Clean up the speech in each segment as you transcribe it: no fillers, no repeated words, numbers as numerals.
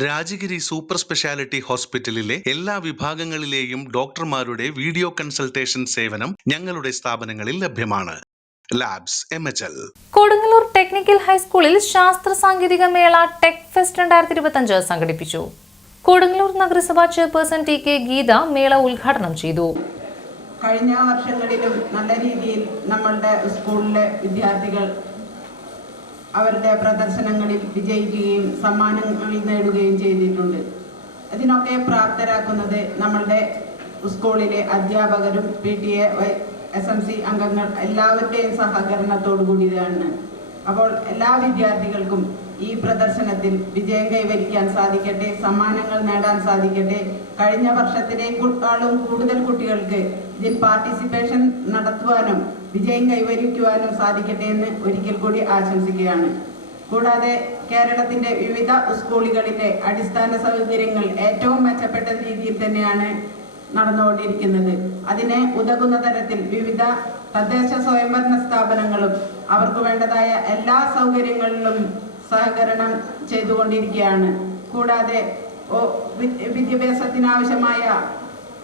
Rajagiri super speciality ഹോസ്പിറ്റലിലെ എല്ലാ വിഭാഗങ്ങളിലെയും ഡോക്ടർമാരുടെ വീഡിയോ കൺസൾട്ടേഷൻ സേവനം ഞങ്ങളുടെ സ്ഥാപനങ്ങളിൽ ലഭ്യമാണ്. Labs MHL. കൊടുങ്ങല്ലൂർ ടെക്നിക്കൽ ഹൈസ്കൂളിൽ ശാസ്ത്ര സാങ്കേതിക മേള ടെക് ഫെസ്റ്റ് 2025 സംഘടിപ്പിച്ചു. കൊടുങ്ങല്ലൂർ നഗരസഭാ ചെയർപേഴ്സൺ TK ഗീത മേള ഉദ്ഘാടനം ചെയ്തു. കഴിഞ്ഞ വർഷങ്ങളിലും നല്ല രീതിയിൽ നമ്മളുടെ സ്കൂളിലെ വിദ്യാർത്ഥികൾ അവരുടെ പ്രദർശനങ്ങളിൽ വിജയിക്കുകയും സമ്മാനങ്ങൾ നേടുകയും ചെയ്തിട്ടുണ്ട്. ഇതിനൊക്കെ പ്രാപ്തരാക്കുന്നത് നമ്മളുടെ സ്കൂളിലെ അധ്യാപകരും PTA SMC അംഗങ്ങൾ എല്ലാവരുടെയും സഹകരണത്തോടു കൂടിയതാണ്. അപ്പോൾ എല്ലാ വിദ്യാർത്ഥികൾക്കും ഈ പ്രദർശനത്തിൽ വിജയം കൈവരിക്കാൻ സാധിക്കട്ടെ, സമ്മാനങ്ങൾ നേടാൻ സാധിക്കട്ടെ. കഴിഞ്ഞ വർഷത്തിനേക്കാളും കൂടുതൽ കുട്ടികൾക്ക് ഇതിൽ പാർട്ടിസിപ്പേഷൻ നടത്തുവാനും വിജയം കൈവരിക്കുവാനും സാധിക്കട്ടെ എന്ന് ഒരിക്കൽ കൂടി ആശംസിക്കുകയാണ്. കൂടാതെ കേരളത്തിന്റെ വിവിധ സ്കൂളുകളിലെ അടിസ്ഥാന സൗകര്യങ്ങൾ ഏറ്റവും മെച്ചപ്പെട്ട രീതിയിൽ തന്നെയാണ് നടന്നുകൊണ്ടിരിക്കുന്നത്. അതിനെ ഉതകുന്ന തരത്തിൽ വിവിധ തദ്ദേശ സ്വയംഭരണ സ്ഥാപനങ്ങളും അവർക്ക് വേണ്ടതായ എല്ലാ സൗകര്യങ്ങളിലും സഹകരണം ചെയ്തുകൊണ്ടിരിക്കുകയാണ്. കൂടാതെ വിദ്യാഭ്യാസത്തിനാവശ്യമായ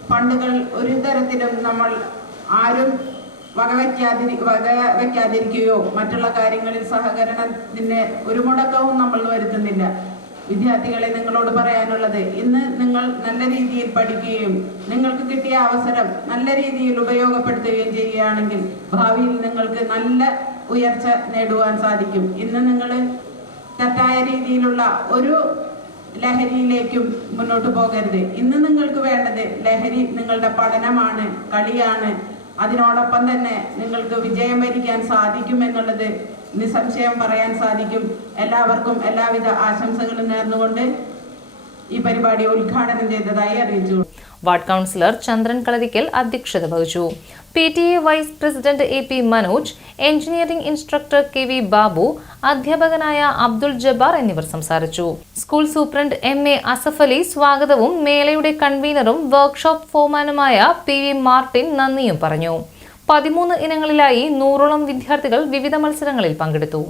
ഫണ്ടുകൾ ഒരു തരത്തിലും നമ്മൾ ആരും വകവയ്ക്കാതിരിക്കുകയോ മറ്റുള്ള കാര്യങ്ങളിൽ സഹകരണത്തിന് ഒരു മുടക്കവും നമ്മൾ വരുത്തുന്നില്ല. വിദ്യാർത്ഥികളെ നിങ്ങളോട് പറയാനുള്ളത്, ഇന്ന് നിങ്ങൾ നല്ല രീതിയിൽ പഠിക്കുകയും നിങ്ങൾക്ക് കിട്ടിയ അവസരം നല്ല രീതിയിൽ ഉപയോഗപ്പെടുത്തുകയും ചെയ്യുകയാണെങ്കിൽ ഭാവിയിൽ നിങ്ങൾക്ക് നല്ല ഉയർച്ച നേടുവാൻ സാധിക്കും. ഇന്ന് നിങ്ങൾ തെറ്റായ രീതിയിലുള്ള ഒരു ലഹരിയിലേക്കും മുന്നോട്ട് പോകരുത്. ഇന്ന് നിങ്ങൾക്ക് വേണ്ടത് ലഹരി നിങ്ങളുടെ പഠനമാണ്, കളിയാണ്. അതിനോടൊപ്പം തന്നെ നിങ്ങൾക്ക് വിജയം വരിക്കാൻ സാധിക്കുമെന്നുള്ളത് നിസ്സംശയം പറയാൻ സാധിക്കും. എല്ലാവർക്കും എല്ലാവിധ ആശംസകളും നേർന്നുകൊണ്ട് ഈ പരിപാടി ഉദ്ഘാടനം ചെയ്തതായി അറിയിച്ചു. വാർഡ് കൗൺസിലർ ചന്ദ്രൻ കളരിക്കൽ അധ്യക്ഷത വഹിച്ചു. PTA vice president AP Manoj, engineering instructor KV Babu, അധ്യാപകനായ അബ്ദുൾ ജബ്ബാർ എന്നിവർ സംസാരിച്ചു. School superintendent MA Asaf Ali സ്വാഗതവും മേളയുടെ കൺവീനറും വർക്ക്ഷോപ്പ് ഫോർമാനുമായ PV മാർട്ടിൻ നന്ദിയും പറഞ്ഞു. 13 ഇനങ്ങളിലായി 100ഓളം വിദ്യാർത്ഥികൾ വിവിധ മത്സരങ്ങളിൽ പങ്കെടുത്തു.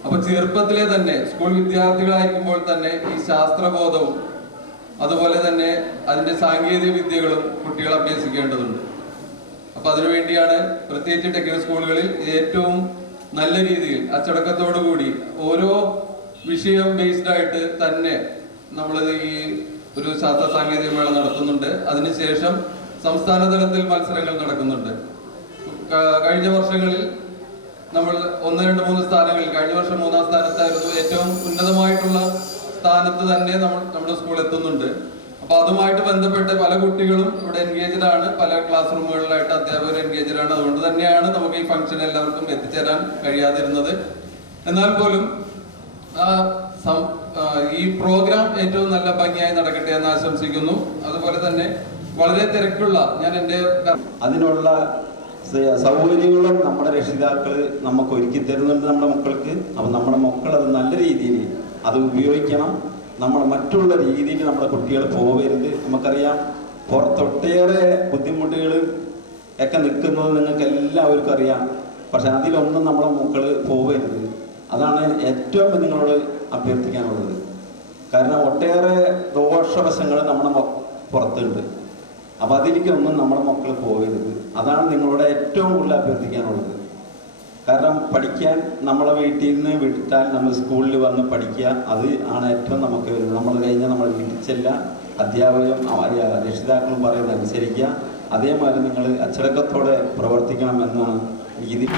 അപ്പോൾ ചെറുപ്പത്തിലെ തന്നെ സ്കൂൾ വിദ്യാർത്ഥികളായിരിക്കുമ്പോൾ തന്നെ ഈ ശാസ്ത്രബോധവും അതുപോലെ തന്നെ അതിന്റെ സാങ്കേതിക വിദ്യകളും കുട്ടികൾ അഭ്യസിക്കേണ്ടതുണ്ട്. അപ്പൊ അതിനുവേണ്ടിയാണ് പ്രത്യേകിച്ച് ടെക്നിക്കൽ സ്കൂളുകളിൽ ഏറ്റവും നല്ല രീതിയിൽ അച്ചടക്കത്തോടു കൂടി ഓരോ വിഷയം ബേസ്ഡ് ആയിട്ട് തന്നെ നമ്മൾ ഈ ഒരു ശാസ്ത്ര സാങ്കേതിക മേള നടത്തുന്നുണ്ട്. അതിനുശേഷം സംസ്ഥാന തലത്തിൽ മത്സരങ്ങൾ നടക്കുന്നുണ്ട്. കഴിഞ്ഞ വർഷങ്ങളിൽ നമ്മൾ 1, 2, 3 സ്ഥാനങ്ങളിൽ, കഴിഞ്ഞ വർഷം 3ാം സ്ഥാനത്തായിരുന്നു. ഏറ്റവും ഉന്നതമായിട്ടുള്ള സ്ഥാനത്ത് തന്നെ നമ്മുടെ സ്കൂൾ എത്തുന്നുണ്ട്. അപ്പൊ അതുമായിട്ട് ബന്ധപ്പെട്ട് പല കുട്ടികളും ഇവിടെ എൻഗേജ്ഡ് ആണ്, പല ക്ലാസ് റൂമുകളിലായിട്ട് അധ്യാപകർ എൻഗേജ്ഡ് ആണ്. അതുകൊണ്ട് തന്നെയാണ് നമുക്ക് ഈ ഫംഗ്ഷൻ എല്ലാവർക്കും എത്തിച്ചേരാൻ കഴിയാതിരുന്നത്. എന്നാൽ പോലും ഈ പ്രോഗ്രാം ഏറ്റവും നല്ല ഭംഗിയായി നടക്കട്ടെ എന്ന് ആശംസിക്കുന്നു. അതുപോലെ തന്നെ വളരെ തിരക്കുള്ള അതിനുള്ള സൗകര്യങ്ങളും നമ്മുടെ രക്ഷിതാക്കൾ നമുക്ക് ഒരുക്കി തരുന്നുണ്ട് നമ്മുടെ മക്കൾക്ക്. അപ്പം നമ്മുടെ മക്കൾ അത് നല്ല രീതിയിൽ അത് ഉപയോഗിക്കണം. നമ്മൾ മറ്റുള്ള രീതിയിൽ നമ്മുടെ കുട്ടികൾ പോകരുത്. നമുക്കറിയാം പുറത്തൊട്ടേറെ ബുദ്ധിമുട്ടുകൾ ഒക്കെ നിൽക്കുന്നത് നിങ്ങൾക്ക് എല്ലാവർക്കും അറിയാം. പക്ഷെ അതിലൊന്നും നമ്മുടെ മക്കൾ പോകരുത്. അതാണ് ഏറ്റവും നിങ്ങളോട് അഭ്യർത്ഥിക്കാനുള്ളത്. കാരണം ഒട്ടേറെ ദോഷവശങ്ങൾ നമ്മുടെ പുറത്തുണ്ട്. അപ്പം അതിലേക്കൊന്നും നമ്മുടെ മക്കൾ പോകരുത്. അതാണ് നിങ്ങളോട് ഏറ്റവും കൂടുതൽ അഭ്യർത്ഥിക്കാനുള്ളത്. കാരണം പഠിക്കാൻ നമ്മളെ വീട്ടിൽ നിന്ന് വിട്ടാൽ നമ്മൾ സ്കൂളിൽ വന്ന് പഠിക്കുക, അത് ആണ് ഏറ്റവും നമുക്ക് വരുന്നത്. നമ്മൾ കഴിഞ്ഞാൽ നമ്മൾ വീട്ടിൽ ചെല്ലുക, അധ്യാപകരും രക്ഷിതാക്കളും പറയുന്നത് അനുസരിക്കുക. അതേമാതിരി നിങ്ങൾ അച്ചടക്കത്തോടെ പ്രവർത്തിക്കണമെന്നാണ് ഇതിൽ